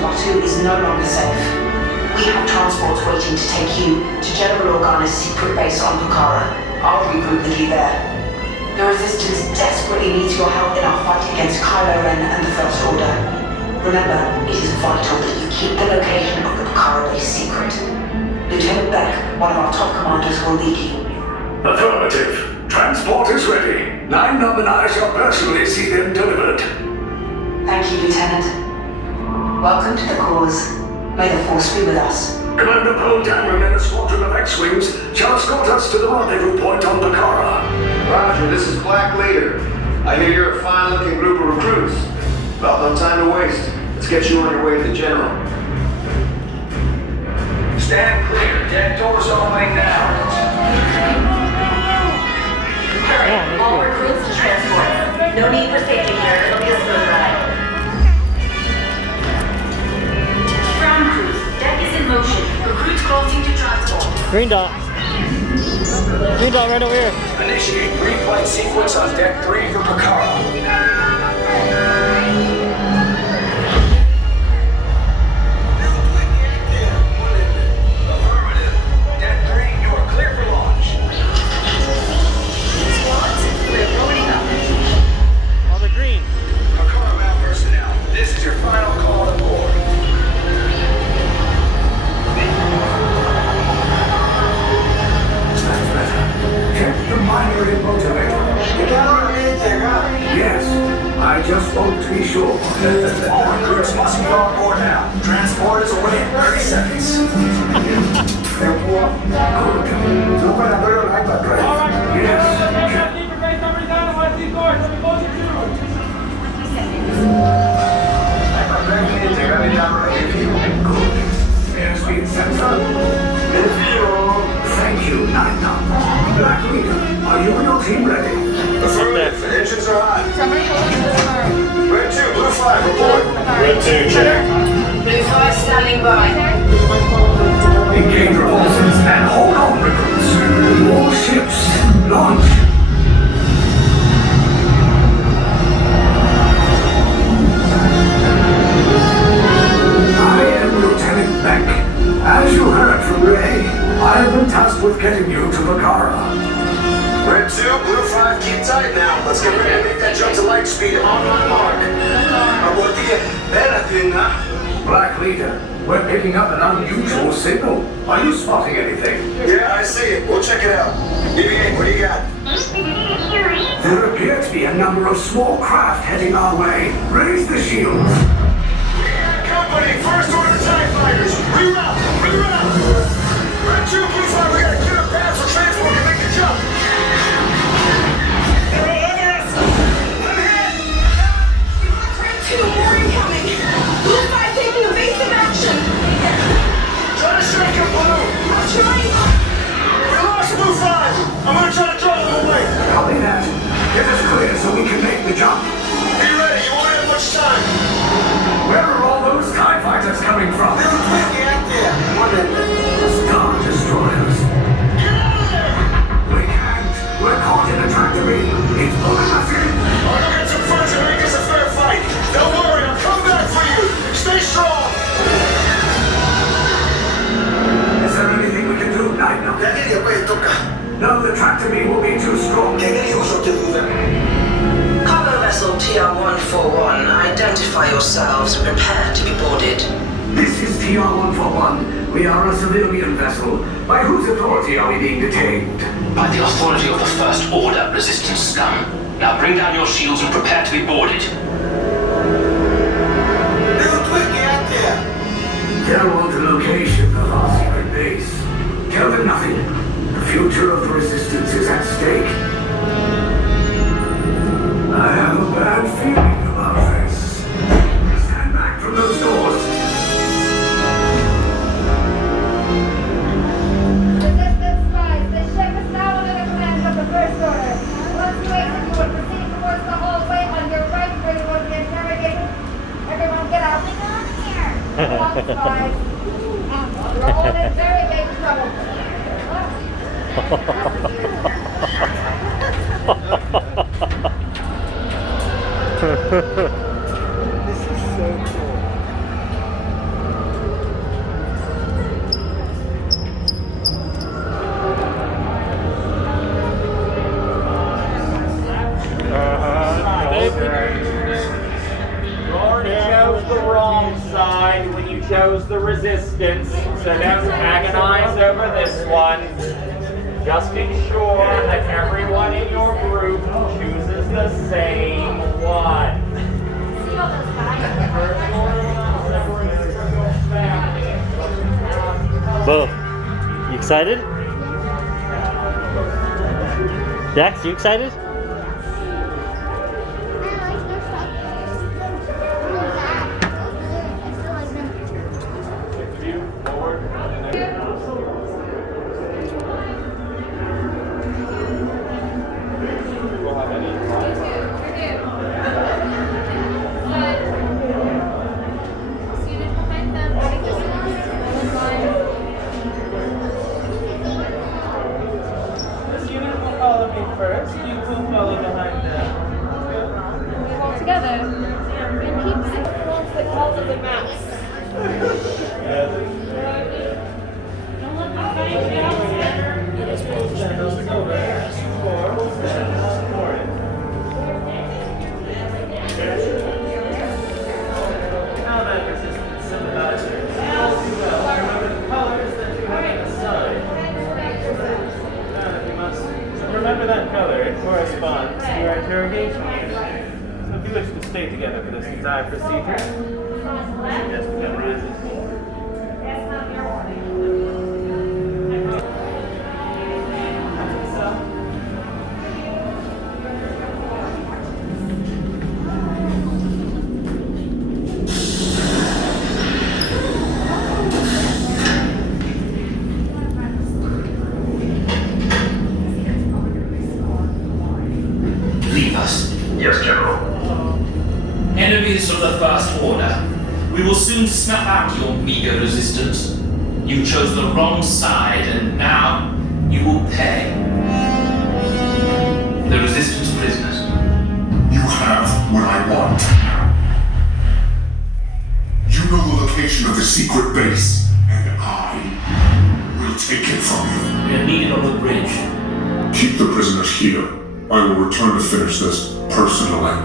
Batu is no longer safe. We have transports waiting to take you to General Organa's secret base on Bukhara. I'll regroup with you there. The Resistance desperately needs your help in our fight against Kylo Ren and the First Order. Remember, it is vital that you keep the location of the Bukhara base secret. Lieutenant Beck, one of our top commanders, will lead you. Affirmative. Transport is ready. 9-Num and I shall personally see them delivered. Thank you, Lieutenant. Welcome to the cause. May the Force be with us. Commander Poe Dameron and a squadron of X-Wings shall escort us to the rendezvous point on Bukhara. Roger, this is Black Leader. I hear you're a fine-looking group of recruits. Well, no time to waste. Let's get you on your way to the General. Stand clear. Deck doors opening now. Hurry, all recruits to transport. No need for safety here. It'll be a smooth ride. Ground crews, deck is in motion. Recruits crossing to transport. Green dot. Green dot right over here. Initiate pre-flight sequence on Deck 3 for Bukhara. I just want to be sure. All recruits must be on board now. Transport is away in 30 seconds. Thank you, 9-Num. Black Leader, are you and your team ready? Affirmative. The engines are hot. Red 2, Blue 5, report. Red 2, check. Blue 5 standing by. Engage repulsors and hold on, recruits. More ships. Launch. I am Lieutenant Beck. As you heard from Ray, I have been tasked with getting you to Bukhara. Red 2, Blue 5, keep tight now. Let's get ready to make that jump to light speed on my mark. Black Leader, we're picking up an unusual signal. Are you spotting anything? Yeah, I see it. We'll check it out. BB-8, what do you got? There appear to be a number of small craft heading our way. Raise the shields. Company, First Order TIE Fighters. Reroute! Reroute! Red 2, Blue 5, we got a clear path for transport to make the jump. More incoming! Blue 5 taking evasive action! Try to shrink him, Blue! I'm trying! We lost Blue 5! I'm gonna try to draw them away! Copy that. Get us clear so we can make the jump. Be ready, you won't have much time! Where are all those TIE fighters coming from? They're quickly out there! Star Destroyers. Get out of there! We can't. We're caught in a tractory. It's pulling us in. I'll go get some friends and make this a fair fight! Don't worry, I'll come back for you! Stay strong! Is there anything we can do, 9-Num? No, the tractory will be too strong. Cargo vessel TR-141, identify yourselves and prepare to be boarded. This is TR-141. We are a civilian vessel. By whose authority are we being detained? By the authority of the First Order, Resistance scum. Now bring down your shields and prepare to be boarded. They'll want the location of our secret base. Tell them nothing. The future of the Resistance is at stake. I have a bad feeling about this. Stand back from those doors. Resistance spies, the ship is now under the command of the First Order. Once you exit, you will proceed towards the hallway on your right where you will be interrogated. Everyone get out. Come on, spies. You're all in very big trouble. This is so cool. you chose the resistance, so don't agonize over this one. Just ensure that everyone in your group chooses the same one. Bo, you excited? Dax, you excited? First, you two follow behind them. We walk together. And keep the ones that call to the maps. Don't let them find you outside. Now that resistance sympathizers, all too well. Remember the colors that you have on the side. Now that you must remember that color, it corresponds to your interrogation unit. So if you wish to stay together for this entire procedure, suggest we memorize it. Leave us. Yes, General. Enemies of the First Order. We will soon snuff out your meager resistance. You chose the wrong side, and now you will pay. The Resistance prisoners. You have what I want. You know the location of the secret base, and I will take it from you. We are needed on the bridge. Keep the prisoners here. I will return to finish this personally.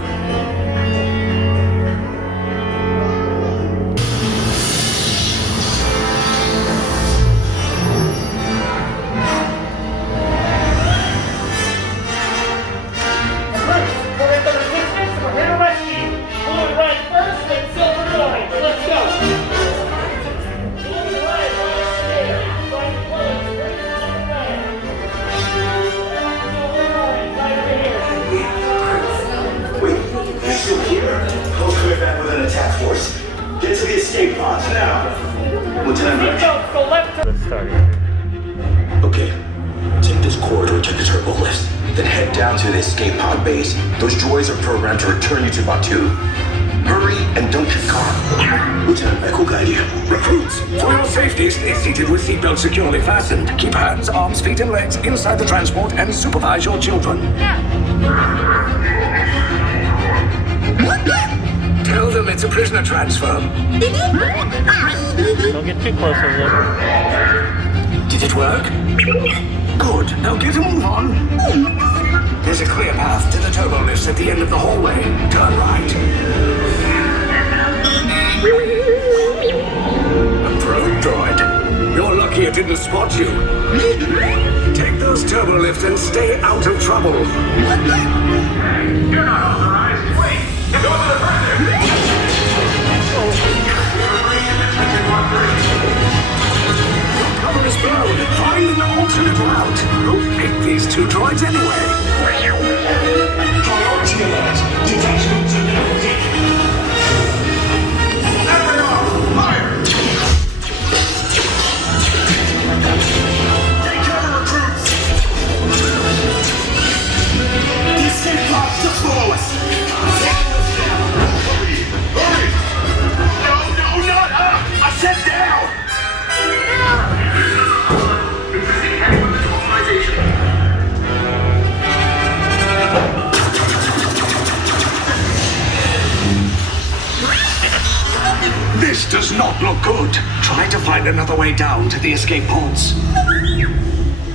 Get to the escape pods now. Lieutenant Rex. Let's start. Okay. Take this corridor to the turbo lift. Then head down to the escape pod base. Those droids are programmed to return you to Batu. Hurry and don't get caught. Lieutenant Rex will guide you. Recruits, for your safety, stay seated with seatbelts securely fastened. Keep hands, arms, feet, and legs inside the transport and supervise your children. Tell them it's a prisoner transfer. Don't get too close over there. Did it work? Good. Now get a move on. There's a clear path to the turbo lifts at the end of the hallway. Turn right. A probe droid. You're lucky it didn't spot you. Take those turbo lifts and stay out of trouble. You're not authorized. Wait! You're going to the further! Cover is blown. Find an alternate route. Who picked these two droids anyway? Priority alert! Detachments are now taken. Everyone, fire! Take cover, recruits! The escape pods to flawless! Hurry! No, not up! I said down! This does not look good. Try to find another way down to the escape pods.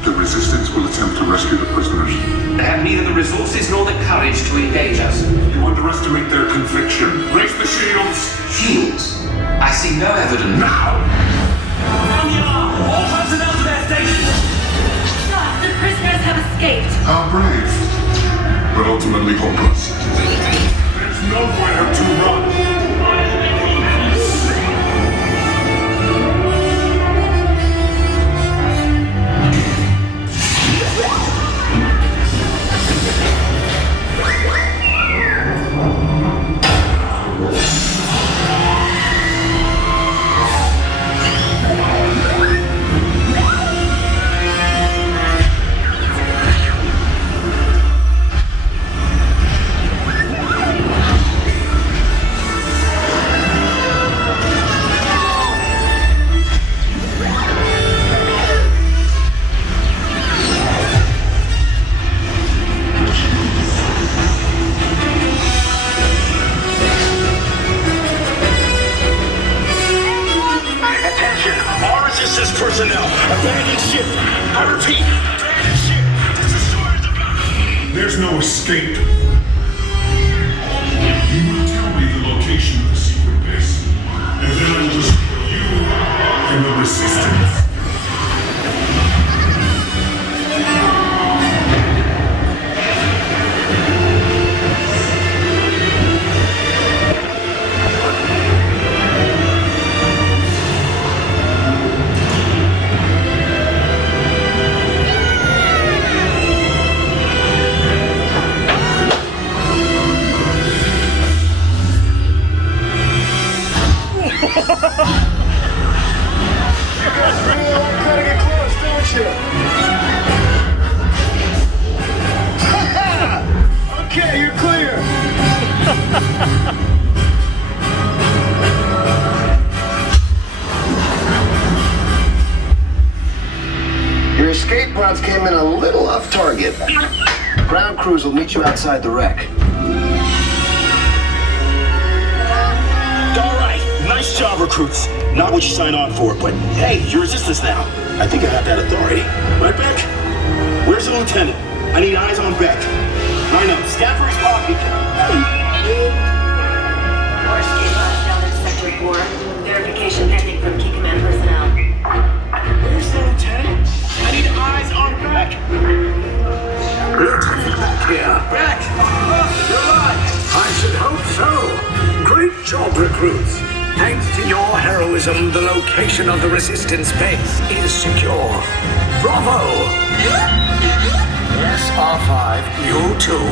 The Resistance will attempt to rescue the prisoners. They have neither the resources nor the courage to engage us. You underestimate their conviction. Raise the shields! Shields? I see no evidence. Now! On the alarm! All personnel to their stations! Sir, the prisoners have escaped. How brave, but ultimately hopeless. There's nowhere to run. Personnel, abandon ship. I repeat, abandon ship. Destroy the battle. There's no escape. You will tell me the location of the secret base, and then I will destroy you and the Resistance. Okay, you're clear. Your escape pods came in a little off target. Ground crews will meet you outside the wreck. All right, nice job, recruits. Not what you signed on for, but hey, you're Resistance now. I think I have that authority. Right, Beck? Where's the lieutenant? I need eyes on Beck. I know, scan for his pocket. More escape pods down in Sector 4. Verification pending from key command personnel. Where's the lieutenant? I need eyes on Beck. Lieutenant Beck here. Beck! You're right. I should hope so. Great job, recruits. Thanks to your heroism, the location of the Resistance base is secure. Bravo! Yes, R5, you too.